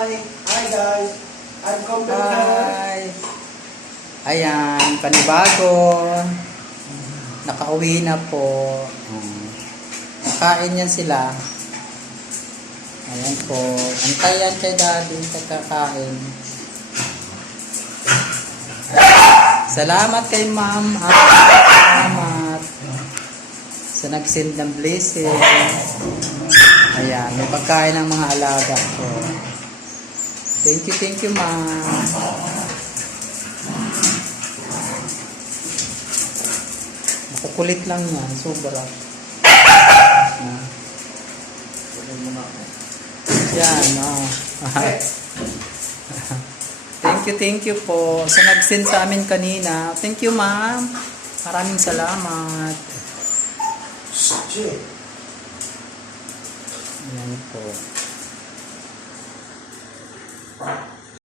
Hi! Hi guys! I'm computer. Hi! Ayan, panibago. Nakauwi na po. Nakain yan sila. Ayan po. Antayan kay daddy, kakain. Salamat kay ma'am. Salamat sa nag-send ng blessing. Ayan, may pagkain ng mga alaga ko. Thank you ma'am. Makukulit lang yan, sobra. Yan, oh. Thank you po sa nag-send sa amin kanina. Thank you ma'am. Maraming salamat. Yan po.